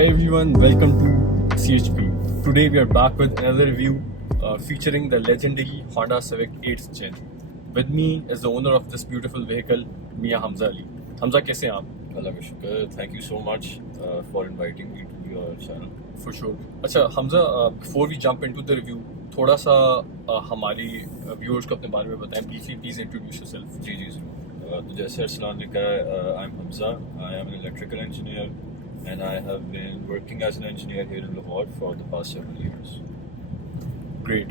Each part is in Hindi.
Hi everyone, welcome to CHP. Today we are back with another review featuring the legendary Honda Civic 8th Gen. With me is the owner of this beautiful vehicle, Mia Hamza Ali. Hamza, कैसे हैं आप? अल्लाह का शुक्र. Thank you so much for inviting me to your channel. For sure. अच्छा Hamza, before we jump into the review, थोड़ा सा हमारी viewers को अपने बारे में बताएं. Briefly, please introduce yourself. जी जी ज़रूर. तो जैसे अर्सलान ने कहा, I'm Hamza. I am an electrical engineer and I have been working as an engineer here in Lahore for the past several years. Great.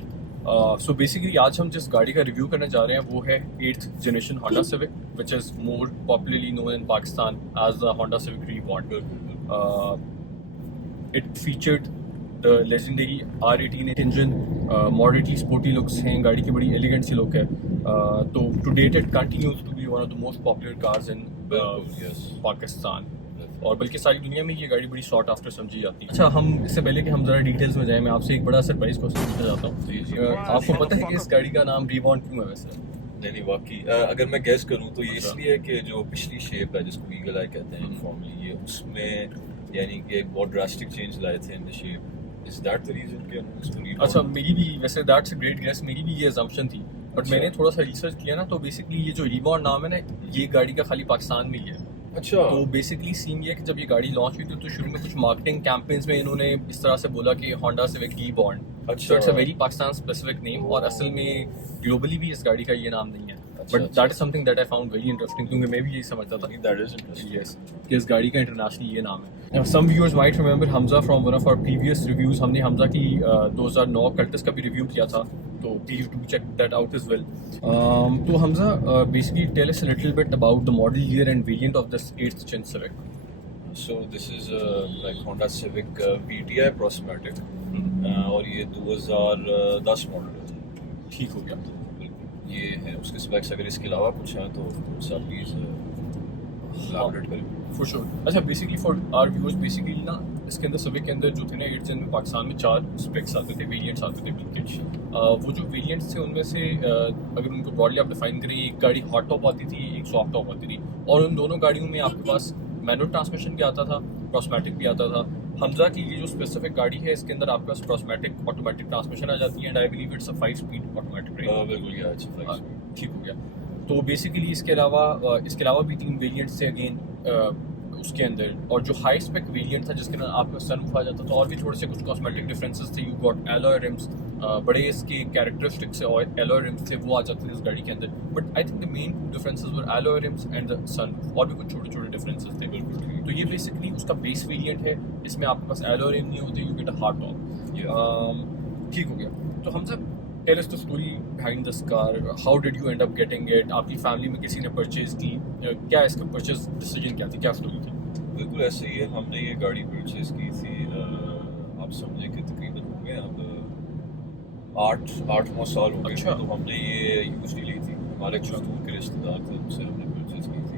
So basically आज हम जिस गाड़ी का रिव्यू करने जा रहे हैं वो है 8th generation Honda Civic, which is more popularly known in Pakistan as the Honda Civic Reborn. It featured the legendary R18 engine, moderately sporty looks हैं, गाड़ी की बड़ी elegant सी look है. तो to date it continues to be one of the most popular cars in yes. Pakistan. और बल्कि सारी दुनिया में ये गाड़ी बड़ी शॉर्ट आफ्टर समझी जाती है. अच्छा, हम इससे पहले कि हम ज़रा डिटेल्स में जाएं, मैं आपसे एक बड़ा सरप्राइज क्वेश्चन पूछना चाहता हूँ. आपको पता है कि इस गाड़ी का नाम रिबॉर्न क्यों है वैसे? नहीं वाकई अगर मैं गेस करूँ तो ये इसलिए कि जो पिछली शेप है जिसको ईगल आई कहते हैं फॉर्मली, ये उसमें यानी कि एक बहुत ड्रास्टिक चेंज लाए थे in the shape. Is that the reason कि इसको रिबॉर्न? अच्छा, मेरी भी वैसे दैट्स अ ग्रेट गेस, मेरी भी ये असम्पशन थी, बट मैंने थोड़ा सा रिसर्च किया ना, तो बेसिकली ये जो रिबॉर्न नाम है ना, ये गाड़ी का खाली पाकिस्तान में ही है. अच्छा. तो बेसिकली सीन ये है कि जब ये गाड़ी लॉन्च हुई थी तो शुरू में कुछ मार्केटिंग कैंपेन्स में इन्होंने इस तरह से बोला कि होंडा सिविक रीबॉर्न. अच्छा. It's a very Pakistan specific name और असल में ग्लोबली भी इस गाड़ी का ये नाम नहीं है. But that is something that I found very interesting, क्योंकि मैं भी यही समझता था. That is interesting. यस, कि इस गाड़ी का इंटरनेशनली ये नाम है. Some viewers might remember Hamza from one of our previous reviews. हमने हमजा की 2009 कल्टस का भी रिव्यू किया था, तो please do check that out as well. तो Hamza, basically tell us a little bit about the model year and variant of this 8th Gen Civic. So this is like Honda Civic VTI Prosmatic और ये 2010 मॉडल है. ठीक हो गया. बिल्कुल ये है उसके स्पेक्स. अगर इसके अलावा कुछ है तो सब प्लीज एलैबोरेट करें. For sure. अच्छा, basically for our viewers, basically ना इसके अंदर सिविक के अंदर जो थे ना 8th Gen में पाकिस्तान में 4 स्पेक्स आते थे, वेरिएंट्स आते थे बल्कि. वो जो वेरिएंट्स थे उनमें से अगर उनको ब्रॉडली आप डिफाइन करें, एक गाड़ी हॉट टॉप आती थी, एक सॉफ्ट टॉप आती थी, और उन दोनों गाड़ियों में आपके पास मैनुअल ट्रांसमिशन भी आता था, प्रोस्मैटिक भी आता था. हमजा की ये जो स्पेसिफिक गाड़ी है इसके अंदर आपके पास प्रोस्मैटिक ऑटोमेटिक ट्रांसमिशन आ जाती है, and I believe it's a 5-speed automatic. बिल्कुल या अच्छा. ठीक हो गया. तो बेसिकली इसके अलावा भी 3 वेरिएंट्स थे अगेन उसके अंदर, और जो हाई स्पेक वेरिएंट था जिसके अंदर आपका सनरूफ आ जाता था, और भी थोड़े से कुछ कॉस्मेटिक डिफरेंसेस थे. यू गॉट एलॉय रिम्स, बड़े इसके कैरेक्टरिस्टिक्स से एलॉय रिम्स थे, वो आ जाते थे इस गाड़ी के अंदर. But I think the main differences were alloy RIMS and the sunroof, और भी कुछ छोटे छोटे डिफरेंसेस थे. बिल्कुल. तो ये बेसिकली उसका बेस वेरिएंट है. इसमें आपके पास एलॉय रिम नहीं होते, you get a hard top. ठीक हो गया. तो हम सब tell us the story behind this car. How did you end up getting it? आपकी फैमिली में किसी ने परचेज की? क्या इसका परचेज डिसीजन क्या थी, क्या स्टोरी थी? बिल्कुल ऐसे ही है. हमने ये गाड़ी परचेज की थी, आप समझे कि तकरीबन हो गए अब 8-9 साल हो गए. अच्छा. तो हमने ये यूज ली थी. हमारे कुछ दूर के रिश्तेदार थे, उनसे हमने परचेज की थी.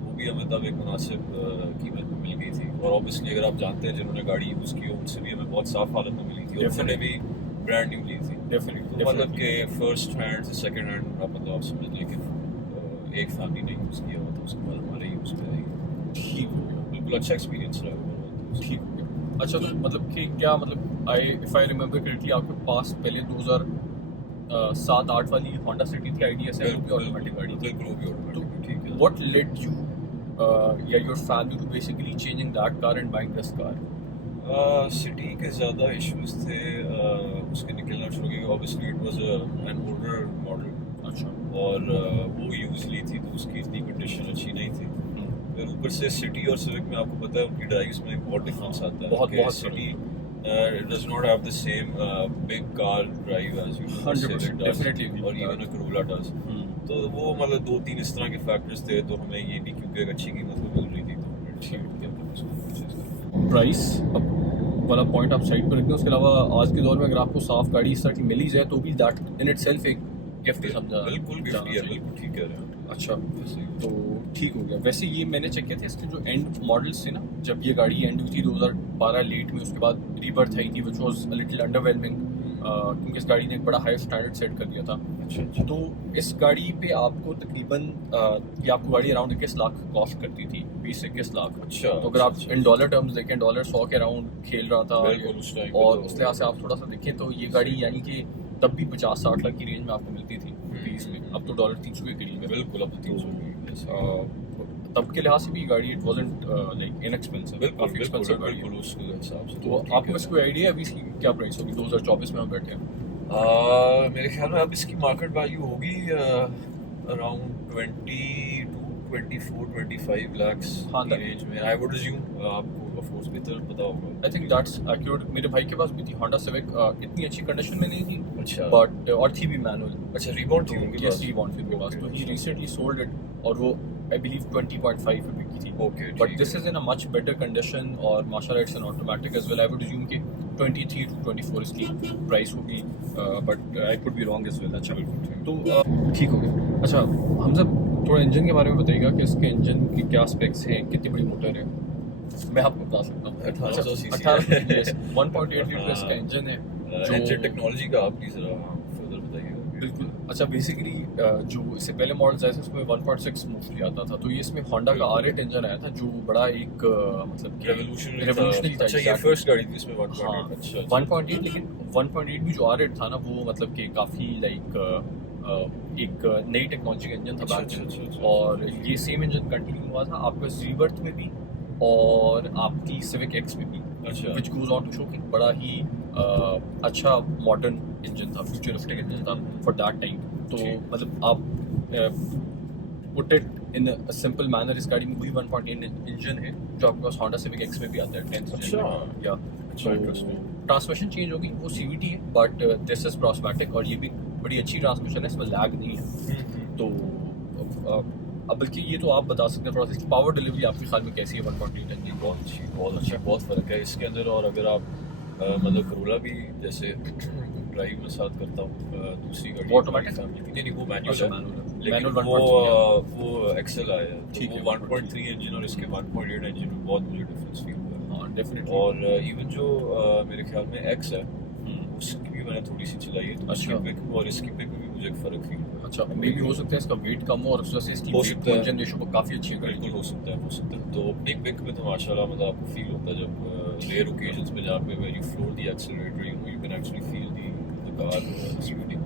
वो भी हमें तब एक मुनासिब कीमत में मिल गई थी. और ऑब्वियसली अगर आप जानते हैं जिन्होंने गाड़ी यूज़ की हो उनसे भी हमें बहुत साफ हालत में मिली थी, और उन्होंने भी ब्रांड न्यू ली थी. डेफिनेटली. मतलब कि फर्स्ट हैंड से सेकंड हैंड आप समझ लें कि एक फैमिली ने यूज़ किया हुआ था, उसके बाद हमारे यूज़ करेंगे. ठीक हो गया. बिल्कुल अच्छा एक्सपीरियंस रहा. ठीक हो गया. अच्छा, तो मतलब कि क्या मतलब इफ आई रिमेंबर करेक्टली आपके पास पहले 2007-8 वाली होंडा सिटी थी, आइडिया से ऑटोमेटिक गाड़ी थी. बिल्कुल भी ऑटोमेटिक. ठीक है. व्हाट लेड यू या your family to basically changing that car and buying this car? City के ज़्यादा इश्यूज थे उसके निकलना शुरू किया. Obviously it was an older model. अच्छा. और वो यूज़ ली थी तो उसकी इतनी कंडीशन अच्छी नहीं थी. फिर ऊपर से सिटी और सिविक में आपको पता है उनकी ड्राइव्स में बहुत डिफरेंस आता है. बहुत city it does not have the same big car drive as you do 100% Civic does, definitely. और even a Corolla does. तो वो मतलब 2-3 इस तरह के फैक्टर्स थे. तो हमें ये भी क्योंकि एक अच्छी कीमत में मिल रही थी तो हमने डिसाइड किया कि उसको परचेज करें. प्राइस वाला पॉइंट आप साइड पर रखते हैं. उसके अलावा आज के दौर में अगर आपको साफ गाड़ी इस तरह की मिली जाए तो भी दैट इन इटसेल्फ एक गिफ्ट ही समझा. बिल्कुल गिफ्ट है. बिल्कुल ठीक कह रहे हैं. अच्छा, तो ठीक हो गया. वैसे ये मैंने चेक किया था, इसके जो एंड मॉडल्स थे ना, जब ये गाड़ी एंड हुई थी 2012 लेट में, उसके बाद रीबर्थ आई थी which was a little underwhelming, क्योंकि इस गाड़ी ने एक बड़ा हाई स्टैंडर्ड सेट कर दिया था. अच्छा तो इस गाड़ी पे आपको तकरीबन ये आपको गाड़ी अराउंड 21 लाख कॉस्ट करती थी, 20-21 लाख। अच्छा, तो अगर आप अच्छा, इन डॉलर टर्म्स देखें, डॉलर 100 के अराउंड खेल रहा था बिल्कुल उस टाइम पे और तो- उस लिहाज से आप थोड़ा सा देखें तो ये गाड़ी यानी कि तब भी 50-60 लाख की रेंज में आपको मिलती थी 20 में, अब तो डॉलर 300 के करीब है। बिल्कुल अब तो 300 की तब के लिहाज से भी गाड़ी इट वाजंट लाइक इनएक्सपेंसिव, बिल्कुल काफी बिल्कुल एक्सपेंसिव गाड़ी है। बिल्कुल उस हिसाब से तो ठीक आपको है। इसका कोई आइडिया है अभी इसकी क्या प्राइस होगी? 2024 में हम बैठे हैं। मेरे ख्याल में अब इसकी मार्केट वैल्यू होगी अराउंड 20 to 24-25 lakhs हाँ, की रेंज में। आई वुड अज्यूम आपको ऑफ कोर्स बेहतर पता होगा। I think that's accurate. मेरे भाई के पास भी थी होंडा सिविक, इतनी अच्छी कंडीशन में नहीं थी अच्छा बट और थी भी मैनुअल। अच्छा रिबॉन्ड थी तो उनके yes, पास। Reebok थी उनके पास। तो he recently sold it और वो I believe 20.5 पे बिकी थी। Okay But this is in a much better condition और माशाल्लाह it's an automatic as well. I would assume कि 23 to 24 इसकी प्राइस होगी, but I could be wrong as well. अच्छा तो ठीक हो गया। अच्छा हमजा थोड़ा इंजन के बारे में बताइएगा कि इसके इंजन की क्या स्पेक्स हैं, कितनी बड़ी मोटर है। मैं आपको बता सकता हूँ। 1800 cc 1.8 लीटर इसका इंजन है इंजन टेक्नोलॉजी का आप प्लीज जरा फर्दर बताइएगा। बिल्कुल। अच्छा बेसिकली जो इससे पहले मॉडल्स आए थे उसमें 1.6 स्मूथली आता था, तो ये इसमें होंडा का R8 इंजन आया था जो बड़ा एक मतलब कि रेवोल्यूशनरी था। अच्छा ये फर्स्ट गाड़ी थी इसमें 1.8 हाँ, अच्छा 1.8 लेकिन 1.8 भी जो R8 था ना वो मतलब कि काफ़ी लाइक एक नई टेक्नोलॉजी का इंजन था अच्छा, बैक अच्छा, में। अच्छा, अच्छा। और ये सेम इंजन कंटिन्यू हुआ था आपका रीबर्थ में भी और आपकी सिविक एक्स में भी, अच्छा which goes on to show कि बड़ा ही अच्छा मॉडर्न इंजन था, फ्यूचरिस्टिक इंजन था फॉर दैट टाइम। तो ठीक। मतलब आप put it in a simple manner, इस गाड़ी में वही 1.8 इंजन है जो आपके पास होंडा सिविक एक्स में भी आता है 10th अच्छा। या अच्छा, interesting। ट्रांसमिशन चेंज होगी, वो CVT है बट दिस इज प्रोस्मैटिक और ये भी बड़ी अच्छी ट्रांसमिशन है, इसमें लैग नहीं है। तो अब बल्कि ये तो आप बता सकते हैं थोड़ा सा इसकी पावर डिलीवरी आपके ख्याल में कैसी है 1.8 इंजन? बहुत अच्छी बहुत फ़र्क है इसके अंदर। और अगर आप मतलब करोला भी जैसे ड्राइव में साथ करता हूँ दूसरी गाड़ी वो automatic? नहीं वो मैनुअल अच्छा है मैनुअल लेकिन मैनुअल वो एक्सेल आया है ठीक तो है, वो 1.3 इंजन और इसके 1.8 इंजन में बहुत मुझे डिफरेंस फील हुआ है। हाँ डेफिनेटली। और इवन जो मेरे ख्याल में एक्स है उसकी भी मैंने थोड़ी सी चलाई है तो उसकी अच्छा। पिक और इसकी पिक में भी मुझे एक फ़र्क फील हुआ है। अच्छा मे भी हो सकता है इसका वेट कम हो और उस वजह से इसकी हो वेट सकता है। इंजन रेशो काफ़ी अच्छी है गाड़ी बिल्कुल हो सकता है। तो अपनी पिक में तो माशाल्लाह मतलब आपको फील होता है जब रेयर ओकेजन्स पे जहाँ पे when you floor the accelerator you can actually feel the car speeding.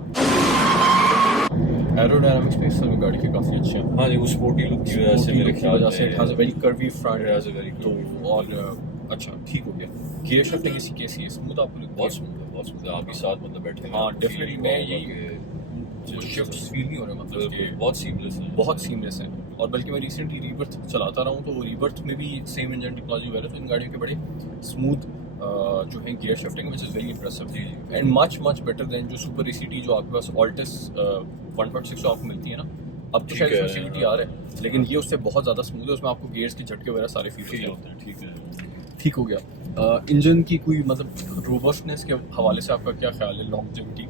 Aerodynamics पे इस समय गाड़ी के काफ़ी अच्छे हैं। हाँ जी वो स्पोर्टी लुक की वजह से मेरे ख्याल वजह से it has a very curvy front. It has a very तो curvy front. और अच्छा ठीक हो गया। गियर शिफ्टिंग इसकी कैसी है? स्मूथ आपको लगती बहुत है? स्मूथ है। आप भी साथ मतलब बैठे हैं, हाँ, आपको definitely, feel मैं होगा यही- कि वो शिफ्ट्स फील नहीं हो रहे मतलब कि बहुत सीमलेस है। बहुत सीमलेस है। और बल्कि मैं रिसेंटली रीबर्थ चलाता रहा हूँ तो रीबर्थ में भी सेम इंजन टेक्नोलॉजी वगैरह, तो इन गाड़ियों के बड़े स्मूथ जो है gear shifting which is very impressive and much better than जो सुपर ACT जो आपके पास ऑल्टिस 1.6 जो आपको मिलती है ना, अब तो ठीक शायद है, इसमें CVT आ रहा है लेकिन ये उससे बहुत ज़्यादा स्मूथ है, उसमें आपको गियर्स के झटके वगैरह सारे फील फील होते हैं। होता है ठीक है। ठीक हो गया। इंजन की कोई मतलब रोबस्टनेस के हवाले से आपका क्या ख्याल है? लॉन्जेविटी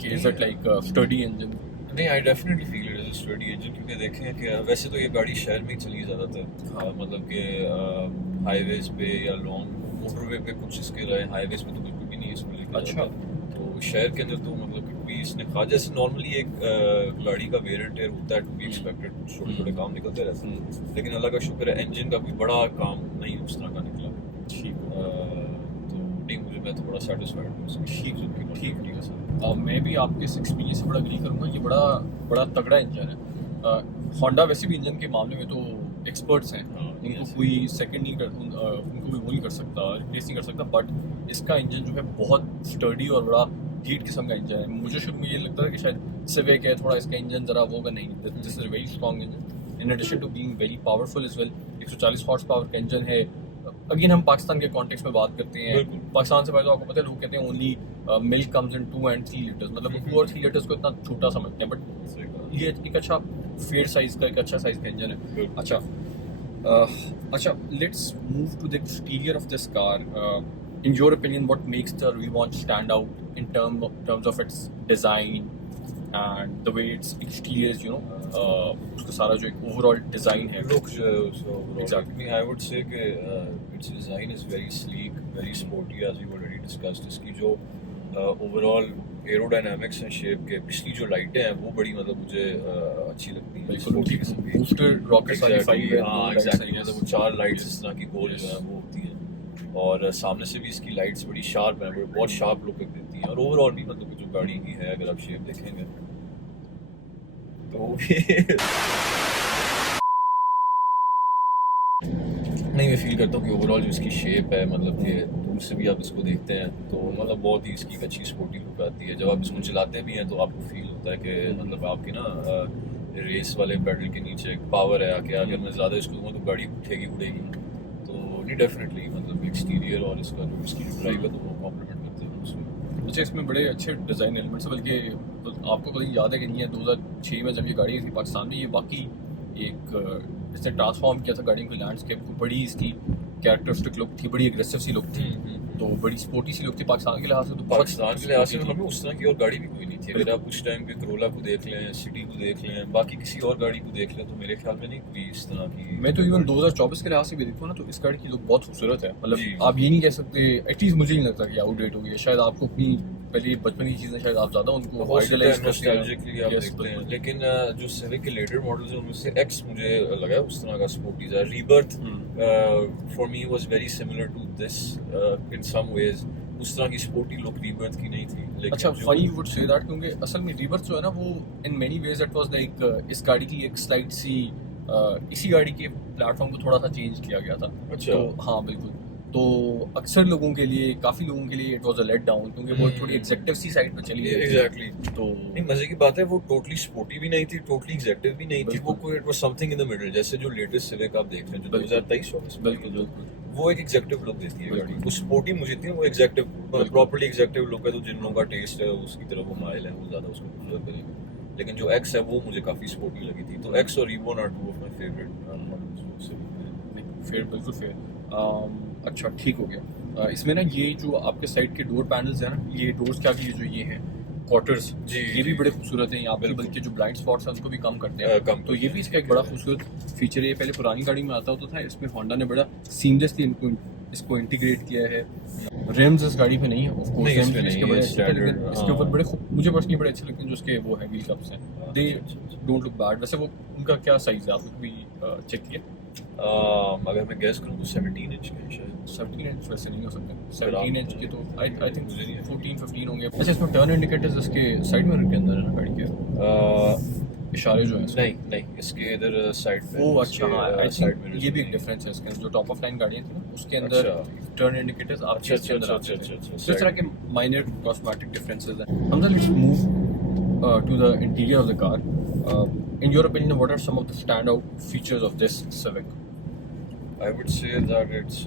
कि is it like sturdy engine? नहीं I definitely feel it is a sturdy engine क्योंकि देखें कि वैसे तो ये गाड़ी शहर में ही चली ज़्यादातर मतलब कि हाईवेज पे या लॉन्ग मोटरवे पे कुछ इसके रहे, हाईवेज पे तो बिल्कुल भी नहीं इसको लेकर अच्छा। जाता। तो शहर के अंदर तो मतलब कि भी इसने कहा जैसे नॉर्मली एक गाड़ी का वेयर एंड टेयर होता है टू बी एक्सपेक्टेड, छोटे छोटे काम निकलते रहते हैं लेकिन अल्लाह का शुक्र है इंजन का कोई बड़ा काम नहीं उस तरह का निकला। ठीक तो नहीं मुझे मैं थोड़ा सेटिस्फाइड हूँ इसकी ठीक है सर। मैं भी आपके इस एक्सपीरियंस से बड़ा एग्री करूँगा, ये बड़ा तगड़ा इंजन है। होंडा वैसे भी इंजन के मामले में तो एक्सपर्ट्स हैं, इनको कोई सेकंड नहीं उनको भी वो नहीं कर सकता, रिप्लेस नहीं कर सकता। बट इसका इंजन जो है बहुत स्टर्डी और बड़ा हीट किस्म का इंजन है। मुझे शुरू में ये लगता था कि शायद सिविक है थोड़ा इसका इंजन ज़रा वो होगा, नहीं, this is a very strong engine in addition to being very powerful as well. 140 horsepower का इंजन है। अगेन हम पाकिस्तान के कॉन्टेक्स्ट में बात करते हैं, पाकिस्तान से पहले तो आपको पता है लोग कहते हैं only milk comes in 2 and 3 litres, मतलब 2 और 3 लीटर्स को इतना छोटा समझते हैं बट ये एक अच्छा फेयर साइज का एक अच्छा साइज का इंजन है। अच्छा let's move to the exterior of this car. In your opinion what makes the Reebok stand out in terms of its design and the way its exterior is, उसका सारा जो एक overall design है look जो है उसका overall Exactly. I would say कि its design is very sleek, very sporty as we already discussed। इसकी जो overall एरोडायनामिक्स हैं शेप के, पिछली जो लाइटें हैं वो बड़ी मतलब मुझे अच्छी लगती हैं बिल्कुल स्पोर्टी किस्म की। बूस्टर रॉकेट्स वाली Exactly, फाइव हाँ एग्जैक्टली, मतलब वो 4 लाइट्स इस तरह की गोल जो है वो होती हैं और सामने से भी इसकी लाइट्स बड़ी शार्प हैं, बहुत शार्प लुक देती हैं और ओवरऑल भी मतलब जो गाड़ी की है अगर आप शेप देखेंगे तो वो भी नहीं, मैं फील करता हूँ कि ओवरऑल जो इसकी शेप है मतलब कि दूर से भी आप इसको देखते हैं तो मतलब बहुत ही इसकी एक अच्छी स्पोर्टी लुक आती है। जब आप इसको चलाते भी हैं तो आपको फील होता है कि मतलब आपकी ना रेस वाले पेडल के नीचे एक पावर है आके, अगर मैं ज़्यादा इसको दूँगा तो गाड़ी उड़ेगी तो नहीं डेफिनेटली मतलब एक्सटीरियर और इसका जो इसकी ड्राइव है तो वो कॉम्प्लीमेंट करते हैं उसमें। अच्छा, इसमें बड़े अच्छे डिज़ाइन एलिमेंट्स हैं, बल्कि तो आपको कहीं याद है कि नहीं है 2006 में जब ये गाड़ी थी पाकिस्तान में, ये वाकई एक इसने ट्रांसफॉर्म किया था गाड़ियों की लैंडस्केप को। बड़ी इसकी कैरेक्टरिस्टिक लुक थी, बड़ी एग्रेसिव सी लुक थी, तो बड़ी स्पोर्टी सी लुक थी पाकिस्तान के लिहाज से। तो पाकिस्तान के लिहाज से हमें उस तरह की और गाड़ी भी कोई नहीं थी। अगर आप उस टाइम पे करोला को देख लें, सिटी को देख लें, बाकी किसी और गाड़ी को देख लें तो मेरे ख्याल में नहीं कोई इस तरह की। मैं तो इवन 2024 के लिहाज से भी देखूँ ना तो इस गाड़ी की लुक बहुत खूबसूरत है। मतलब जी। आप ये नहीं कह सकते, एटलीस्ट मुझे नहीं लगता कि आउटडेट हो गई है। शायद आपको अपनी पहले बचपन की चीज़ें शायद आप ज़्यादा उनको आइडियलाइज करते हैं। नॉस्टैल्जिकली आप देखते हैं, लेकिन जो सिविक के लेटर मॉडल्स हैं उनमें से एक्स मुझे लगा है उस तरह का स्पोर्टी है। Rebirth for me was very similar to this in some ways. उस तरह की स्पोर्टी लुक रीबर्थ की नहीं थी, लेकिन अच्छा, जो- फनी वुड से दैट, क्योंकि असल में रीबर्थ जो है ना वो in many ways it was like इस गाड़ी की एक स्लाइड सी इसी गाड़ी के प्लेटफॉर्म को थोड़ा सा चेंज किया गया था। अच्छा। तो हाँ बिल्कुल, तो अक्सर लोगों के लिए, काफ़ी लोगों के लिए it was a let down, क्योंकि वो थोड़ी एग्जेक्टिव सी साइड पे चली गई थी। एग्जैक्टली। तो नहीं, मजे की बात है वो टोटली स्पोर्टी भी नहीं थी, टोटली एग्जैक्टिव भी नहीं थी, वो बिल्कुल। कोई it was something in the middle. जैसे जो लेटेस्ट सिविक आप देख रहे हैं जो बिल्कुल। 2023 बिल्कुल बिल्कुल वो एक एग्जैक्टिव लुक देती है गाड़ी। बिल्कुल। वो स्पोर्टी मुझे थी, वो एग्जैक्टिव बिल्कुल। प्रॉपर्ली एग्जैक्टिव लुक है, तो जिन लोगों का टेस्ट है उसकी तरफ वो माइल है, वो ज्यादा उसको प्रेफर करेंगे। लेकिन जो एक्स है वो मुझे काफी स्पोर्टी लगी थी, तो एक्स और Reborn are two of my favourite models. Fair, बिल्कुल फेयर। अच्छा, ठीक हो गया। इसमें ना ये जो आपके साइड के डोर पैनल्स हैं ना, ये डोर्स के आगे जो ये हैं क्वार्टर्स, जी, ये भी जी। बड़े खूबसूरत हैं यहाँ पे, बिल्कुल। बल्कि जो ब्लाइंड स्पॉट्स हैं उनको भी कम करते हैं। कम तो ये भी इसका एक बड़ा खूबसूरत फीचर है। ये पहले पुरानी गाड़ी में आता होता था, इसमें होंडा ने बड़ा सीमलेसली इसको इंटीग्रेट किया है। रिम्स इस गाड़ी पे नहीं है, ऑफ कोर्स नहीं, रिम्स इसमें इसके नहीं बड़े है, अच्छे थे, लेकिन standard, इसके ऊपर हाँ। बड़े मुझे पर्सनली बड़े अच्छे लगते हैं जो उसके वो है व्हील कप्स हैं, दे डोंट लुक बैड। वैसे वो उनका क्या साइज है, आपने कभी चेक किया? अगर मैं गैस करूँ तो 17 इंच का है शायद। 17 इंच वैसे नहीं हो सकते, फिर आप 17 इंच के तो आई थिंक मुझे नहीं है। 14-15 होंगे। अच्छा, इसमें टर्न इंडिकेटर्स इसके साइड मिरर के अंदर है ना गाड़ी के, इशारे जो हैं इसके। नहीं नहीं, इसके इधर साइड पे वो अच्छा, हाँ आई साइड थिंक ये भी एक डिफरेंस है इसके अंदर। जो टॉप ऑफ लाइन गाड़ियाँ थी ना उसके अंदर अच्छा। टर्न इंडिकेटर्स आप अच्छा, इसके अंदर अच्छा, आते थे। अच्छा, तो इस तरह के माइनर कॉस्मेटिक डिफरेंसेस हैं। Hamza, let's move to the interior of the car. In your opinion what are some of the stand out features of this Civic? I would say that it's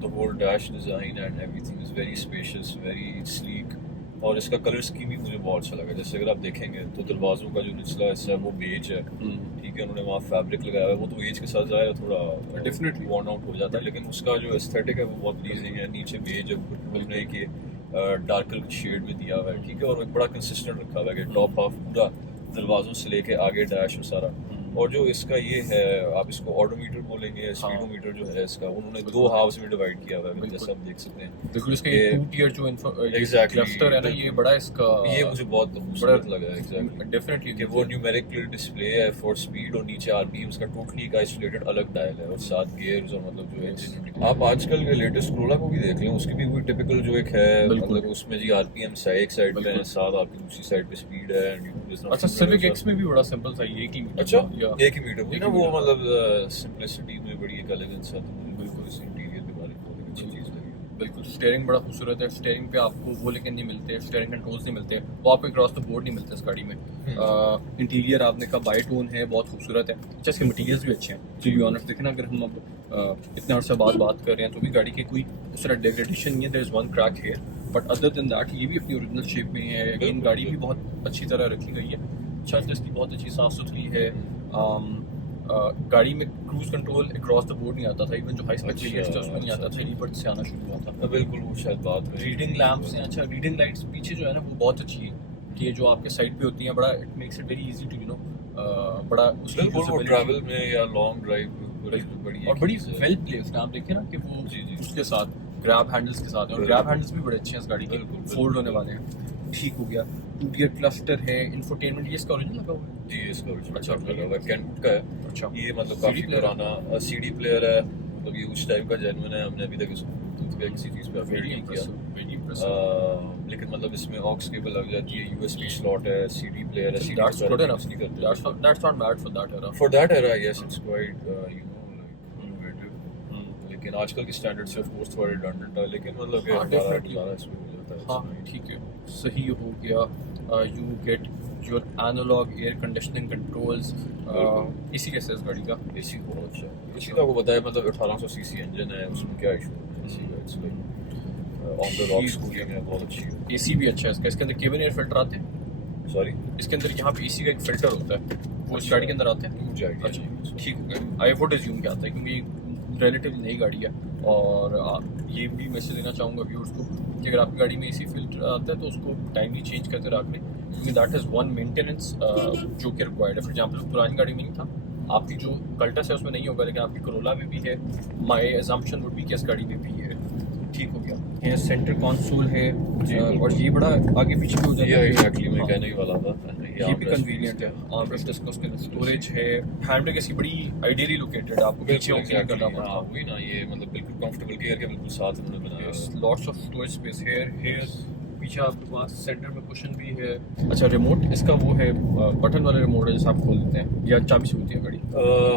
the whole dash design and everything is very spacious, very sleek, और इसका कलर स्कीम भी मुझे बहुत अच्छा लगा। जैसे अगर आप देखेंगे तो दरवाज़ों का जो निचला हिस्सा है वो बेज है, ठीक है, उन्होंने वहाँ फैब्रिक लगाया है, वो तो एज के साथ ज़ाहिर है थोड़ा Definitely. worn out हो जाता है, लेकिन उसका जो एस्थेटिक है वो बहुत प्लीजिंग है। नीचे बेज है, ऊपर उन्होंने एक डार्कर शेड में दिया हुआ है, ठीक है, और एक बड़ा कंसिस्टेंट रखा हुआ है कि टॉप हाफ पूरा दरवाज़ों से लेके आगे डैश हो सारा। और जो इसका ये है, आप इसको ऑडोमीटर बोलेंगे, स्पीडोमीटर जो है इसका, उन्होंने दो हाफ्स में डिवाइड किया हुआ है, जैसे आप देख सकते हैं। बिल्कुल, इसका ये- 2 टियर जो Exactly. क्लस्टर है ना, ये बड़ा इसका ये मुझे बहुत खूबसूरत लगा है। एग्जैक्टली डेफिनेटली कि वो न्यूमेरिकल डिस्प्ले है फॉर स्पीड, और नीचे आरपीएम्स का टोटली एक आइसोलेटेड अलग डायल है, और साथ गियर्स और मतलब जो है आप आजकल के लेटेस्ट क्रोला को भी देख लें, उसकी भी वही टिपिकल जो एक है, बिल्कुल। मतलब उसमें जी आरपीएम्स है एक साइड पे बिल्कुल। है, साथ आपकी दूसरी साइड पे स्पीड है। अच्छा, सिविक एक्स में भी बड़ा सिंपल था, ये एक ही मीटर अच्छा, था, या एक ही मीटर वही ना, वो मतलब सिंपलिसिटी में बड़ी एक एलिगेंस है। बिल्कुल इस इंटीरियर के बारे में बहुत एक अच्छी चीज़ लगी। बिल्कुल स्टीयरिंग बड़ा खूबसूरत है। स्टीयरिंग पे आपको वो लेकिन नहीं मिलते, स्टीयरिंग कंट्रोल्स नहीं मिलते, वो आपको क्रॉस द बोर्ड नहीं मिलते इस गाड़ी में। इंटीरियर आपने कहा बाई टोन है, बहुत खूबसूरत है। अच्छा, इसके मटीरियल्स भी अच्छे हैं, टू बी ऑनेस्ट। देखें ना, अगर हम अब इतने अर्से बाद बात कर रहे हैं तो भी गाड़ी के कोई उस तरह डेग्रेडेशन नहीं है। There is one crack here, but other than that ये भी अपनी ओरिजिनल शेप में है। अगेन गाड़ी भी बहुत अच्छी तरह रखी गई है, छत इसकी बहुत अच्छी साफ सुथरी है। गाड़ी में cruise control across the board नहीं आता था, इवन जो हाई स्पेक वेरिएंट्स थे उसमें नहीं आता था, रीबर्थ से आना शुरू हुआ था। बिल्कुल, वो शायद बाद में रीडिंग लैंप्स हैं। अच्छा, रीडिंग लाइट्स पीछे जो है ना वो बहुत अच्छी है, कि ये जो आपके साइड पे होती हैं, बड़ा it makes it very easy to बड़ा उसकी बिल्कुल, वो visibility- ट्रैवल में या लॉन्ग ड्राइव बड़ी और बड़ी वेल प्लेस्ड है। आप देखिए ना कि वो जी, जी। उसके साथ ग्रैब हैंडल्स के साथ है, और बिल्कुल। ग्रैब हैंडल्स भी बड़े अच्छे हैं इस गाड़ी के, बिल्कुल, फोल्ड बिल्कुल। होने वाले हैं। ठीक हो गया। 2 गियर क्लस्टर है, इंफोटेनमेंट ये इसका ओरिजिनल लगा हुआ है। जी इसका ओरिजिनल अच्छा, लगा हुआ है, कैनवुड का है। अच्छा, ये मतलब CD काफी player है? पुराना सीडी प्लेयर है, मतलब ये उस टाइप का जेन्युइन है। हमने अभी तक इसको ब्लूटूथ पे किसी चीज पे अपडेट वेरी नहीं किया। Impressive, very impressive. लेकिन मतलब इसमें ऑक्स केबल लग जाती है, यूएसबी स्लॉट है, सीडी प्लेयर है, सीडी That's good enough. नहीं करते। That's not bad for that era. For that era, yes, it's quite like innovative. लेकिन आजकल के स्टैंडर्ड से ऑफ कोर्स थोड़ा redundant है, लेकिन मतलब कि हाँ, हमारा definitely. गुजारा इसमें हो जाता है। हाँ ठीक है, सही हो गया। You get your analogue air conditioning controls. बिल्कुल। इसी कैसे इस गाड़ी का? एसी बहुत अच्छा है। एसी का आपको पता है, मतलब 1800 सीसी इंजन है, उसमें क्या इशू है एसी का? It's like on the rocks cooling है, बहुत अच्छी है। एसी भी अच्छा है इसका। इसके अंदर केबिन एयर फिल्टर आते हैं। सॉरी, इसके अंदर यहाँ पे एसी का एक फिल्टर होता है, वो इस गाड़ी के अंदर आते हैं। मुझे आइडिया अच्छा नहीं है। ठीक हो गया। आई वुड अज्यूम कि आता है, क्योंकि रिलेटिवली नई गाड़ी है। और ये भी मैसेज देना चाहूँगा व्यूअर्स को कि अगर आपकी गाड़ी में एसी फिल्टर आता है तो उसको टाइमली चेंज करते रख लें, क्योंकि दैट इज़ वन मेंटेनेंस जो कि रिक्वायर्ड है। फॉर एग्जाम्पल पुरानी गाड़ी में नहीं था, आपकी जो कल्टस है उसमें नहीं होगा, लेकिन आपकी करोला में भी है। माई एजम्पशन वुड बी कि इस गाड़ी में भी है। ठीक हो गया। ये सेंटर कंसोल है और ये बड़ा आगे पीछे भी हो जाता ये है। एग्जैक्टली मैं हाँ। कहने ही वाला था। ये भी कन्वीनियंट है। आर्मरेस्ट इसका, उसके अंदर स्टोरेज है। हैंडब्रेक इसकी बड़ी आइडियली लोकेटेड है, आपको पीछे होकर नहीं करना पड़ता। हाँ वही ना, ये मतलब बिल्कुल कंफर्टेबल गियर के बिल्कुल साथ उन्होंने बनाया है। लॉट्स ऑफ स्टोरेज स्पेस है। पीछे आपके पास सेंटर में कुशन भी है। अच्छा, रिमोट इसका वो है, बटन वाला रिमोट है, जैसे आप खोल देते हैं या चाबी से होती है गाड़ी।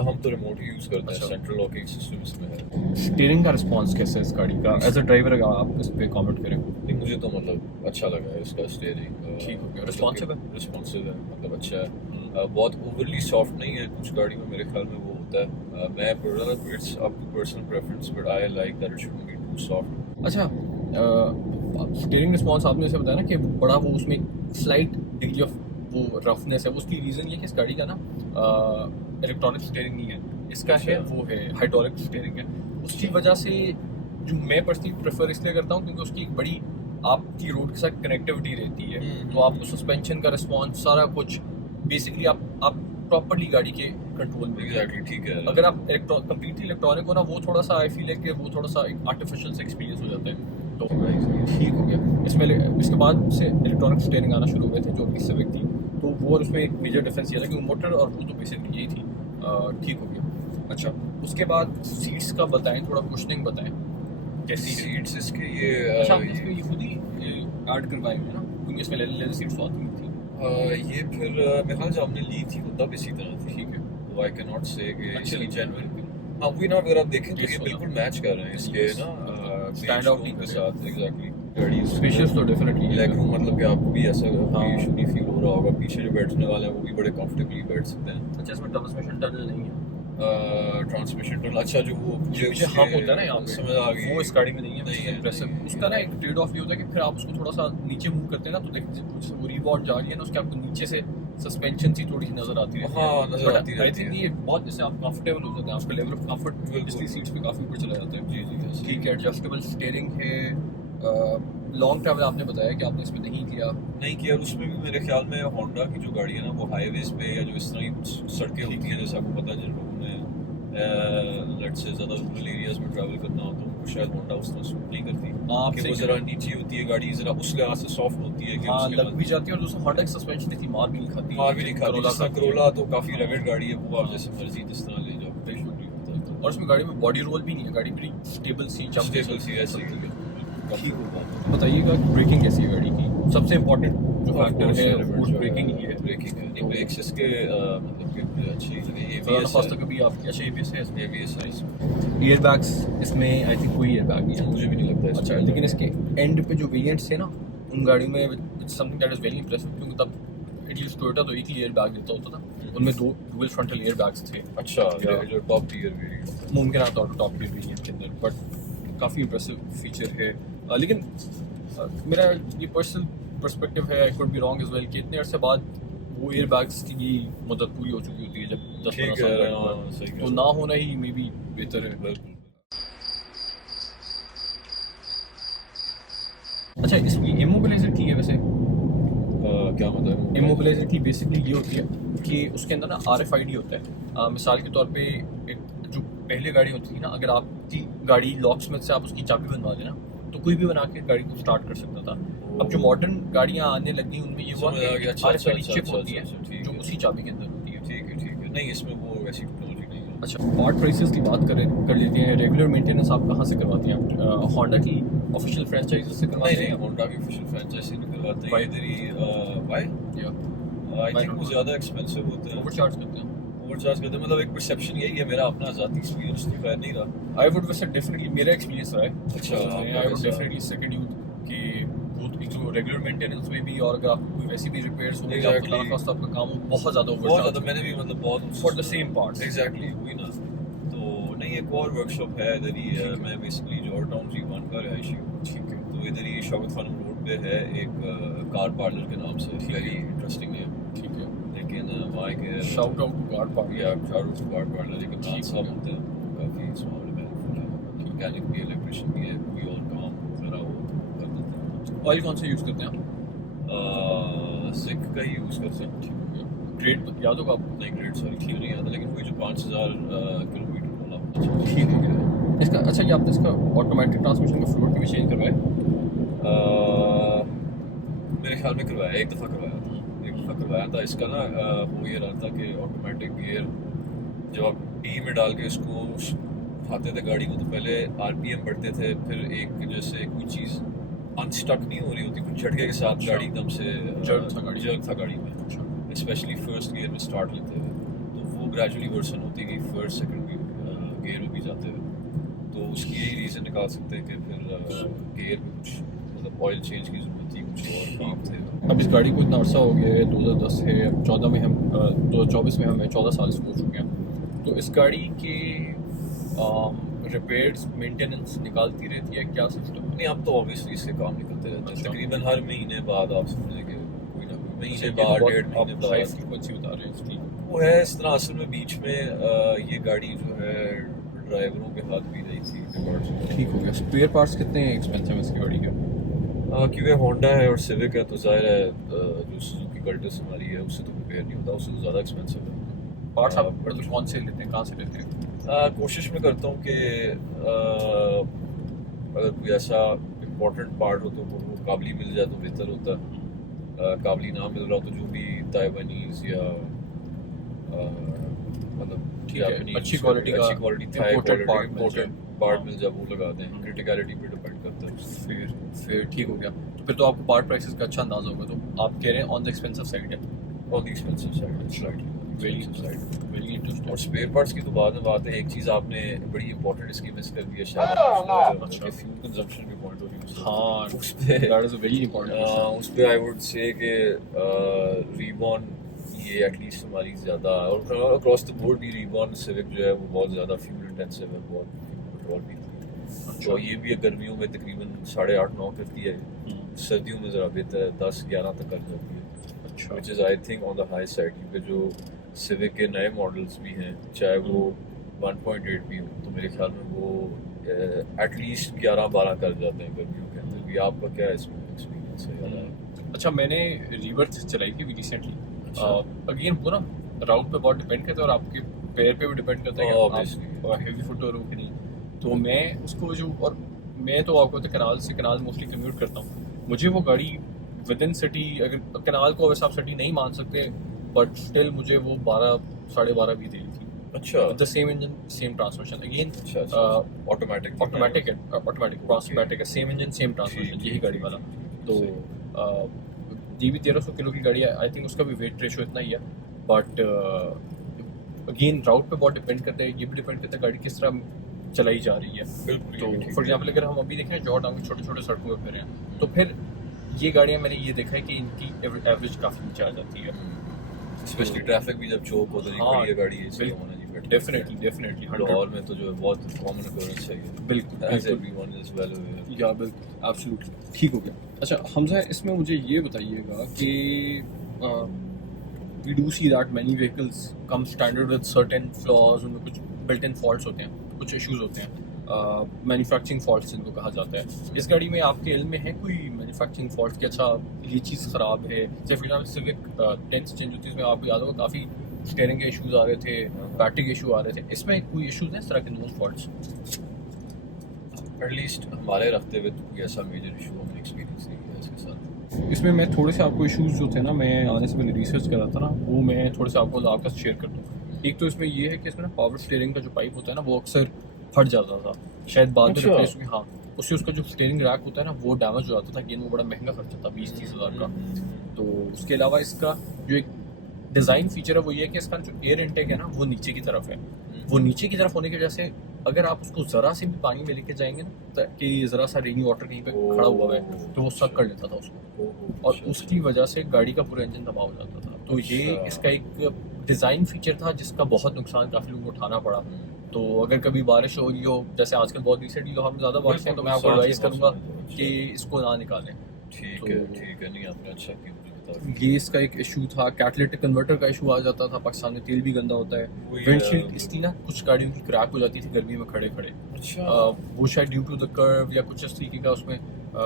हम तो रिमोट ही यूज करते हैं, अच्छा। सेंट्रल लॉकिंग सिस्टम इसमें है। स्टीयरिंग का रिस्पॉन्स कैसा है इस गाड़ी का? एज अ ड्राइवर अगर आप इस पे कमेंट करें। नहीं, मुझे तो मतलब अच्छा लगा है इसका स्टीयरिंग। ठीक हो गया। रिस्पॉन्सिव है? रिस्पॉन्सिव है, मतलब अच्छा है। बहुत ओवरली सॉफ्ट नहीं है, कुछ गाड़ी में मेरे ख्याल में वो होता है। मैं it's up to personal preference, but I like that it should be too soft. अच्छा, स्टीयरिंग रिस्पॉन्स आपने जैसे बताया ना कि बड़ा वो उसमें स्लाइट डिग्री ऑफ वो रफनेस है, उसकी रीज़न ये है कि इस गाड़ी का ना इलेक्ट्रॉनिक स्टीयरिंग नहीं है, इसका है अच्छा। वो है हाइड्रोलिक स्टीयरिंग है। उसकी वजह से जो मैं पर्सनली प्रेफर इसलिए करता हूँ क्योंकि उसकी एक बड़ी आपकी रोड के साथ कनेक्टिविटी रहती है। तो आपको सस्पेंशन का रिस्पॉन्स सारा कुछ बेसिकली आप प्रॉपरली गाड़ी के कंट्रोल में। एग्जैक्टली, ठीक है। अगर आप कंप्लीटली इलेक्ट्रॉनिक हो ना, वो थोड़ा सा आई फील है कि वो थोड़ा सा एक आर्टिफिशियल से एक्सपीरियंस हो जाता है। तो ठीक हो गया। इसके बाद से इलेक्ट्रॉनिक स्टीयरिंग आना शुरू हुए थे जो 20 से थी, तो वो और उसमें एक मेजर डिफरेंस ये था कि मोटर और वो तो बेसिकली यही थी। ठीक हो गया। अच्छा, उसके बाद सीट्स का बताएं, थोड़ा कुशनिंग बताएं कैसी है? सीट्स इसके ये अच्छा, आपने इसमें ये खुद ही ऐड करवाए हुए हैं ना, क्योंकि इसमें लेदर सीट्स तो आती नहीं थी। ये फिर मेरे ख्याल से हमने ली थी वो तब इसी तरह थी। ठीक है। तो आई कैन नॉट से कि अच्छी इसकी लगी। जेन्युइन। हाँ वही ना, अगर आप देखें तो ये Graceful बिल्कुल मैच कर रहे हैं इसके Yes. ना Stand out नहीं के कर साथ। एग्जैक्टली, गाड़ी स्पेशियस तो डेफिनेटली लेग रूम, मतलब कि आपको भी ऐसा हाँ। कोई इशू नहीं फील हो रहा होगा। पीछे जो बैठने वाले हैं वो भी बड़े कंफर्टेबली बैठ सकते हैं। अच्छा, इसमें ट्रांसमिशन टनल नहीं है। ट्रांसमिशन टनल, अच्छा जो वो जो पीछे हब होता है ना यहाँ पे, समझ आ गई। वो इस गाड़ी में नहीं है। नहीं है, इम्प्रेसिव। नहीं है। उसका ना एक ट्रेड ऑफ ये होता है कि फिर आप उसको थोड़ा सा नीचे मूव करते हैं ना, तो देखिए वो रीबॉर्ड जा रही है ना, उसके आपको नीचे से सस्पेंशन सी थोड़ी सी नजर आती है। हाँ, नजर आती आई रहती थिंक है। ये बहुत जैसे आप कंफर्टेबल हो जाते हैं, आपका लेवल ऑफ कंफर्ट बिल्कुल। इसलिए सीट्स पे काफी ऊपर चला जाता है। जी जी ऐसे। ठीक है। एडजस्टेबल स्टीयरिंग है। लॉन्ग ट्रैवल आपने बताया कि आपने इसमें नहीं किया। नहीं किया। उसमें भी मेरे ख्याल में होंडा की जो गाड़ी है ना, वो हाईवेज पे या जो इस तरह की कुछ सड़कें होती हैं, जैसे आपको पता है जिन लोगों ने लेट्स से ज़्यादा रूरल एरियाज में ट्रैवल करना हो तो उनको शायद होंडा उस तरह सूट नहीं करती। आप कि सही वो कह ज़रा रहे हैं। नीची होती है गाड़ी, ज़रा उस लिहाज से सॉफ्ट होती है कि हाँ, उसके लग बाद भी जाती है। और दूसरा होंडा की सस्पेंशन इतनी मार भी नहीं खाती। मार भी नहीं खाती। Corolla जिस तरह खाती है। करोला तो काफ़ी रगड़ गाड़ी है, वो आप जैसे मर्जी जिस तरह ले जाओ। और उसमें गाड़ी में बॉडी रोल भी नहीं है, गाड़ी बड़ी स्टेबल सी जंप स्टेबल सी ऐसी है। ठीक होगा। बताइएगा कि ब्रेकिंग कैसी है गाड़ी की? सबसे इम्पोर्टेंट जो फैक्टर है वो ब्रेकिंग ही है। ब्रेकिंग है। नहीं, ब्रेक्स इसके मतलब कि मुझे अच्छी लगी। ABS खास कभी आपकी अच्छा ABS है इसमें। ABS है इसमें। एयर बैग्स इसमें आई थिंक कोई एयर बैग नहीं है। मुझे भी नहीं लगता अच्छा, इसमें। लेकिन इसके एंड पे जो वेरिएंट्स थे ना, उन गाड़ियों में something that is very impressive, क्योंकि तब एटलीस्ट टोयोटा तो एक ही एयर बैग देता होता था, उनमें 2 डुअल फ्रंटल एयर बैग्स थे। अच्छा, या- जो टॉप टियर वेरिएंट। मुमकिन आता है टॉप टियर वेरिएंट के अंदर, बट काफ़ी इंप्रेसिव फीचर है। लेकिन मेरा ये पर्सनल पर्सपेक्टिव है, I could be wrong as well, कि इतने अरसे बाद वो एयर बैग्स की मुद्दत पूरी हो चुकी होती है जब 10-15 ठीक साल है, बाद, हाँ, सही तो ना होना ही मे बी बेहतर है। बिल्कुल। अच्छा, इसकी इमोबिलाइजेबिलिटी है वैसे। क्या मतलब? इमोबिलाइजेबिलिटी बेसिकली ये होती है कि उसके अंदर ना RFID होता है। मिसाल के तौर पे एक जो पहले गाड़ी होती थी ना, अगर आपकी गाड़ी लॉकस्मिथ से आप उसकी चाबी बनवा देना तो कोई भी बना के गाड़ी को स्टार्ट कर सकता था। अब जो मॉडर्न गाड़ियां आने लगी उनमें ये हुआ समझ आ गया, कि अच्छा, RFID अच्छा, चिप अच्छा, होती अच्छा, है ठीक जो है। उसी चाबी के अंदर होती है। ठीक है, नहीं इसमें वो वैसी टेक्नोलॉजी नहीं है। अच्छा, पार्ट प्राइसेस की बात कर लेते हैं। रेगुलर मेंटेनेंस आप कहाँ से करवाते हैं? होंडा की ऑफिशियल फ्रेंचाइजी से करवाते नहीं हैं? होंडा की ऑफिशियल फ्रेंचाइजी नहीं करवाते हैं Why? इधर ही। व्हाई? या आई Why थिंक not? वो ज़्यादा एक्सपेंसिव होते हैं, ओवरचार्ज करते हैं? ओवरचार्ज करते हैं। मतलब एक परसेप्शन यही है, मेरा अपना ज़ाती एक्सपीरियंस तो खैर नहीं रहा। आई वुड वैसे डेफिनेटली मेरा एक्सपीरियंस रहा है। अच्छा, तो आपका आई वुड कैसा? डेफिनेटली सेकंड यू कि बहुत एक जो रेगुलर मेंटेनेंस में भी, और अगर आपको कोई वैसी भी रिपेयर्स हो या Exactly. खुदा खास्ता आपका काम हो, बहुत ज़्यादा बहुत ज़्यादा ओवरचार्ज मैंने भी मतलब बहुत for the same parts. Exactly हुई ना। तो नहीं, एक और वर्कशॉप है इधर ही है। ठीक है। मैं बेसिकली जॉर्ज टाउन G1 का रहायशी हूँ। ठीक है, तो इधर ही शौकत खानम रोड पे है एक कार पार्लर के नाम से, ठीक है। वेरी इंटरेस्टिंग है। ठीक है। लेकिन वहाँ के shout out to guard party. या शाहरुख कार पार्लर एक इमरान ठीक साहब है। होते हैं, काफ़ी इस मामले में helpful है। मैकेनिक भी, इलेक्ट्रिशियन भी है, कोई और काम वगैरह वो कर देते हैं। ऑयल कौन सा यूज़ करते हैं आप? जिक का ही यूज़ करते हैं। ठीक हो गया। ग्रेड याद होगा आपको? नहीं ग्रेड सॉरी ठीक नहीं आता, लेकिन कोई जो 5000 किलोमीटर वाला होना चाहिए। ठीक हो गया। इसका अच्छा, ये आपने इसका ऑटोमेटिक ट्रांसमिशन का फ्लूइड भी चेंज करवाया? मेरे ख्याल में करवाया, एक दफ़ा करवाया था। इसका ना वो ये रहा था कि ऑटोमेटिक गियर जब आप डी में डाल के इसको उठाते थे गाड़ी को, तो पहले RPM बढ़ते थे, फिर एक जैसे कोई चीज़ अनस्टक नहीं हो रही होती, कुछ झटके के साथ अच्छा। गाड़ी एकदम से जर्क था गाड़ी में, अच्छा। स्पेशली फर्स्ट गियर में स्टार्ट लेते हुए। तो वो ग्रेजुअली वर्सन होती गई, फर्स्ट सेकंड गियर में भी जाते हुए। तो उसकी यही रीज़न निकाल सकते हैं कि फिर गियर में कुछ मतलब ऑयल चेंज की ज़रूरत थी, कुछ और काम थे। अब इस गाड़ी को इतना अरसा हो गया है, 2010 है, अब 14 में हम 2024 में हमें 14 साल से हो चुके हैं। तो इस गाड़ी के रिपेयर्स मेंटेनेंस निकालती रहती है क्या सिस्टम? नहीं, अब तो ऑब्वियसली इसके काम निकलते रहते हैं। अच्छा। तकरीबन हर महीने बाद आप समझें कि कोई ना कोई महीने ये तो बाद, बहुत 1.5 महीने आप हाई बाद फ्रीक्वेंसी बता रहे हैं इसकी। वो है इस तरह। असल में बीच में ये गाड़ी जो है ड्राइवरों के हाथ भी रही थी रिकॉर्ड्स में। ठीक हो गया। स्पेयर पार्ट्स कितने एक्सपेंसिव है इसकी गाड़ी के? क्योंकि होंडा है और सिविक है, तो जाहिर है जो सुजुकी कल्टस हमारी है उससे तो कंपेयर नहीं होता, उससे तो ज़्यादा एक्सपेंसिव है। पार्ट्स आप but- मतलब कौन से लेते हैं, कहाँ से लेते हैं? कोशिश में करता हूँ कि अगर कोई ऐसा इम्पोर्टेंट पार्ट हो तो वो काबली मिल जाए तो बेहतर होता है। काबली ना मिल रहा तो जो भी ताइवानीज या मतलब ठीक है, जापानीज अच्छी क्वालिटी का थाई imported part मिल इम्पोर्टेड जाए। पार्ट मिल जाए वो लगा दें। क्रिटिकलिटी पे डिपेंड करता है। फिर ठीक हो गया। तो फिर तो आपको पार्ट प्राइसेस का अच्छा अंदाजा होगा। तो आप कह रहे हैं ऑन द एक्सपेंसिव साइड है। On the expensive side, slightly very side. Very interesting. और स्पेयर पार्ट्स की तो बाद में बात है। एक चीज़ आपने बड़ी इंपॉर्टेंट इसकी मिस कर दी है शायद, अच्छा। फ्यूल कंजम्पशन के पॉइंट ऑफ व्यू से। हाँ, उस पे that is a very important. उस पे आई वुड से कि रीबॉर्न ये एटलीस्ट हमारी ज़्यादा, और अक्रॉस द बोर्ड भी रीबॉर्न सिविक जो है वो बहुत ज़्यादा फ्यूल इंटेंसिव है, बहुत पेट्रोल भी। तो ये भी गर्मियों में तकरीबन 8.5-9 करती है, सर्दियों में ज़रा बेहतर है, 10-11 तक कर जाती है। अच्छा, which is I think on the high side, क्योंकि जो सिविक के नए मॉडल्स भी हैं, चाहे वो 1.8 भी हो, तो मेरे ख्याल में वो एटलीस्ट 11-12 कर जाते हैं गर्मियों के अंदर भी। आपका क्या इसमें एक्सपीरियंस है? अच्छा, मैंने रिवर्स चलाई थी रिसेंटली। अच्छा। अगेन वो ना राउट पे बहुत डिपेंड करता है और आपके पैर पे भी डिपेंड करता है Obviously. कि आप हेवी फुटवेयर हो कि नहीं। तो मैं उसको जो, और मैं तो आपको कनाल मोस्टली कम्यूट करता हूँ। मुझे वो गाड़ी विद इन सिटी, अगर कनाल को वैसे आप सिटी नहीं मान सकते, बट स्टिल मुझे वो 12-12.5 भी दे रही थी। अच्छा the same engine same transmission again अच्छा ऑटोमेटिक ऑटोमेटिक है, सेम इंजन सेम ट्रांसमिशन, ठीक, यही गाड़ी वाला। तो ये भी 1300 किलो की गाड़ी है। आई थिंक उसका भी वेट रेशो इतना ही है, बट अगेन राउट पे बहुत डिपेंड करता है। ये भी डिपेंड करता है गाड़ी किस तरह चलाई जा रही है। बिल्कुल तो ठीक फॉर है। एग्जाम्पल अगर हम अभी देखें जॉर्ज टाउन की छोटे छोटे सड़कों पर फिर हैं, तो फिर ये गाड़ियाँ मैंने ये देखा है कि इनकी एवरेज काफ़ी नीचे आ जाती है। स्पेशली ट्रैफिक भी जब चोक हो तो हाँ, ये गाड़ी इसलिए बिल्कुल। होना चाहिए। डेफिनेटली लाहौर में तो जो है बहुत कॉमन occurrence है ये। बिल्कुल As everyone is well aware. या बिल्कुल एब्सोल्युटली ठीक हो गया। अच्छा हमजा, इसमें मुझे ये बताइएगा कि we do see that many vehicles come standard with certain flaws, उनमें कुछ बिल्ट इन फॉल्ट्स होते हैं, कुछ इश्यूज होते हैं, मैन्युफैक्चरिंग फॉल्ट्स जिनको कहा जाता है। इस गाड़ी में आपके इल्म में है कोई मैन्युफैक्चरिंग फॉल्ट कि अच्छा ये चीज़ ख़राब है? जैसे फिर एग्जाम्पल सिविक 10 चेंज होती है, उसमें आपको याद होगा काफ़ी स्टीयरिंग के इश्यूज आ रहे थे, बैटरी के इशू आ रहे थे। इसमें कोई इश्यूज हैं इस तरह के नोज फॉल्ट्स? एटलीस्ट हमारे रखते हुए तो कोई ऐसा मेजर इशू हमें एक्सपीरियंस नहीं किया इसके साथ। इसमें मैं थोड़े से आपको इश्यूज जो थे ना, मैं आने से पहले रिसर्च कर रहा था ना, वो मैं थोड़े से आपको आपका शेयर कर दूँ। एक तो इसमें ये है कि इसमें ना पावर स्टीयरिंग का जो पाइप होता है ना, वो अक्सर फट जाता था, शायद बाद में अच्छा। रिप्लेस हुई। हाँ, उससे उसका जो स्टीयरिंग रैक होता है ना, वो डैमेज हो जाता था। अगेन वो बड़ा महंगा खर्चा था, 20-30 हज़ार का। तो उसके अलावा इसका जो एक डिज़ाइन फीचर है वो ये है कि इसका जो एयर इनटेक है ना, वो नीचे की तरफ है। वो नीचे की तरफ होने की वजह से अगर आप उसको ज़रा से भी पानी में लेके जाएंगे ना, कि ज़रा सा रेनी वाटर कहीं पे खड़ा हुआ है, तो वो सक कर लेता था उसको, और उसकी वजह से गाड़ी का पूरा इंजन तबाह हो जाता था। तो ये अच्छा। इसका एक डिज़ाइन फीचर था जिसका बहुत नुकसान काफ़ी लोगों को उठाना पड़ा। तो अगर कभी बारिश हो रही हो, जैसे आजकल बहुत रिसेंटली लाहौर में ज़्यादा बारिश है, तो मैं आपको एडवाइस करूँगा कि इसको ना निकालें। ठीक है, नहीं आपने अच्छा किया मुझे बता दिया। ये इसका एक इशू था। कैटलिटिक कन्वर्टर का इशू आ जाता था, पाकिस्तान में तेल भी गंदा होता है। वही है। विंडशील्ड इसकी ना कुछ गाड़ियों की क्रैक हो जाती थी गर्मी में खड़े खड़े। अच्छा। वो शायद ड्यू टू द कर्व या कुछ इस तरीके का उसमें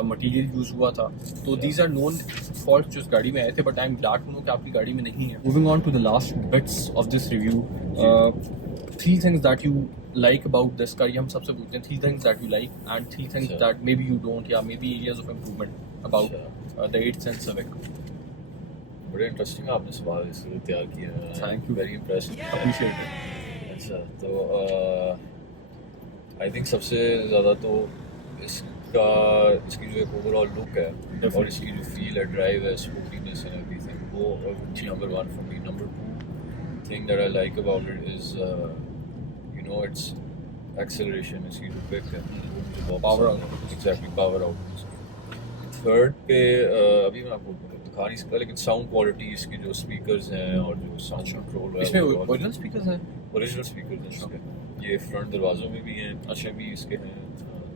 मटेरियल यूज हुआ था। तो दीज आर नोन फॉल्ट जो इस गाड़ी में आए थे, but I am glad to know कि आपकी गाड़ी में नहीं है। Moving on to the last bits of this review, 3 things that you like about this car, ये हम सबसे पूछते हैं 3 things that you like and 3 things अच्छा। that maybe you don't, या maybe areas of improvement about the 8th Sense Civic. बड़े इंटरेस्टिंग आपने सवाल इसलिए तैयार किया है। Thank you. Very impressed. Appreciate it. अच्छा, तो आई थिंक सबसे ज़्यादा तो इसकी जो एक ओवरऑल लुक है Definitely. और इसकी जो फील है, ड्राइव है, स्पोर्टीनेस एंड एवरीथिंग, वो number 1 for me. Number 2 thing that I like about it is you know it's acceleration, इसकी जो पिक है वो मुझे बहुत Power पसंद है। out. Exactly, power out. Third पे अभी मैं आपको दिखा नहीं सकता, लेकिन साउंड क्वालिटी इसकी जो स्पीकर्स हैं और जो साउंड कंट्रोल है, इसमें ओरिजिनल स्पीकर्स हैं? ओरिजिनल स्पीकर्स हैं इसके। ये फ्रंट दरवाजों में भी हैं, पीछे भी इसके हैं।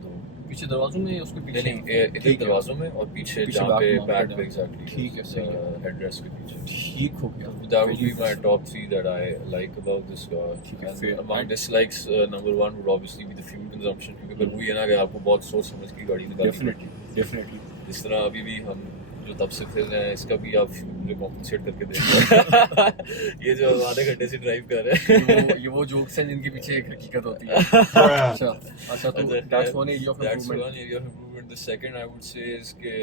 तो पीछे दरवाजों में, उसके पीछे नहीं, इधर दरवाजों में और पीछे पीछे जहाँ पे back बैक mounted पे है। एग्जैक्टली, ठीक है, सही है। हेडरेस्ट के पीछे। ठीक हो गया। That would be my top 3 that I like about this car. ठीक है, And fair. among dislikes, number 1 would obviously be the fuel consumption, क्योंकि फिर वही है ना कि आपको बहुत सोच समझ के गाड़ी निकालनी Definitely, definitely. जिस तरह अभी भी हम जो तब से फिर हैं, इसका भी आप मुझे कॉम्पनसेट करके देंगे। ये जो आधे घंटे से ड्राइव कर रहे हैं, ये वो जोक्स हैं जिनके पीछे एक हकीकत होती है। अच्छा, तो that's one area of That's improvement. one area of improvement. The second I would say is कि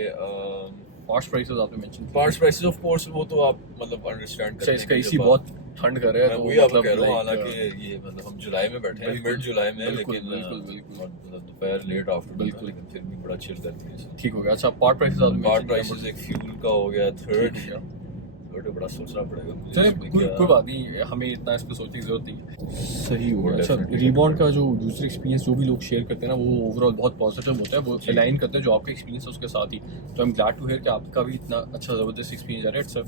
Parts prices आपने mention parts prices of course वो तो आप मतलब understand अच्छा, करते इसका हैं इसी बहुत ठंड कर रहा है, मैं तो वही आपको मतलब कह रहा हूँ, like, हालांकि ये मतलब हम जुलाई में बैठे हैं, बिल्कुल, मिड जुलाई में, बिल्कुल, लेकिन बिल्कुल, बिल्कुल। और मतलब दोपहर लेट आफ्टरनून, बिल्कुल। लेकिन फिर भी बड़ा चिल करती है। ठीक हो गया। अच्छा, पार्ट प्राइसेस आपने पार्ट mention किया, प्राइसेस एक फ्यूल का हो गया। थर्ड ठीक हो गया। बड़ा सोचना पड़ेगा मुझे चलिए, इसमें कोई क्या- कोई बात नहीं, हमें इतना इस पे सोचने की जरूरत नहीं है। सही हो गया। अच्छा, Definitely. रीबॉन्ड का जो यूजर एक्सपीरियंस जो भी लोग शेयर करते हैं ना, वो ओवरऑल बहुत पॉजिटिव होता है। वो जी। अलाइन करते हैं जो आपका एक्सपीरियंस है उसके साथ ही। तो I am glad to hear कि आपका भी इतना अच्छा ज़बरदस्त एक्सपीरियंस आ रहा है। इट्स अ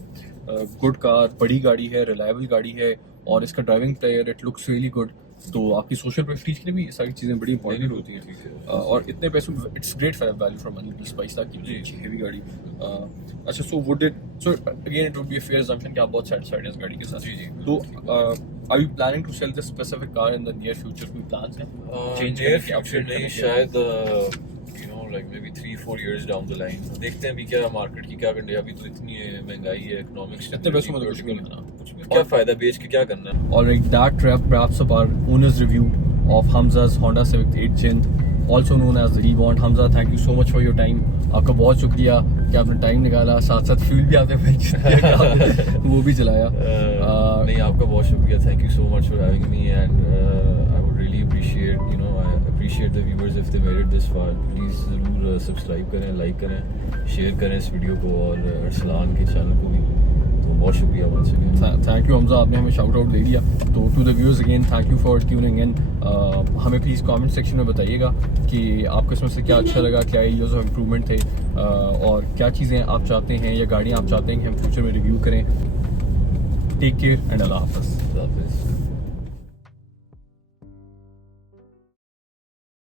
गुड कार, बड़ी गाड़ी है, रिलायबल गाड़ी है, और इसका driving player it looks really good. तो आपकी सोशल प्रेस्टीज के लिए भी ये सारी चीज़ें बड़ी इंपॉर्टेंट होती हैं। ठीक है। और इतने पैसों में it's great for value for money, 20-22 lakh की अच्छी हैवी गाड़ी। अच्छा, so would it, so again it would be a fair assumption कि आप बहुत सैटिस्फाइड हैं इस गाड़ी के साथ। जी, जी, तो are you planning to sell this specific car in the near future? कोई प्लान्स हैं चेंज नियर करने के, फ्यूचर upgrade नहीं, करने के? शायद you know like maybe 3-4 years down the line देखते हैं अभी क्या मार्केट की क्या कंडीशन। अभी तो इतनी महंगाई है, इकोनॉमिक्स इतने पैसों में तो कुछ भी नहीं होना। कुछ भी क्या फायदा बेच के क्या करना है। Alright, that wraps up our owner's review of Hamza's Honda Civic 8 Jind, also known as the Reborn. Hamza, thank you so much for your time. आपका बहुत शुक्रिया कि आपने टाइम निकाला, साथ साथ फ्यूल भी आपने mention किया कि आपने वो भी चलाया। नहीं, आपका बहुत शुक्रिया। Thank you so much for having me, and I would really appreciate, you know, I appreciate the viewers if they made it this far. Please ज़रूर सब्सक्राइब करें, लाइक करें, शेयर करें इस वीडियो को, और अरसलान के चैनल को भी। तो बहुत शुक्रिया once again. Thank you Hamza, आपने हमें शाउट आउट दे दिया। तो to the viewers again, thank you for tuning in. हमें प्लीज़ कमेंट सेक्शन में बताइएगा कि आपको इसमें से क्या अच्छा लगा, क्या एरियाज ऑफ इम्प्रूवमेंट थे, और क्या चीज़ें आप चाहते हैं या गाड़ियाँ आप चाहते हैं कि हम फ्यूचर में रिव्यू करें। टेक केयर एंड अल्लाह हाफ़िज़।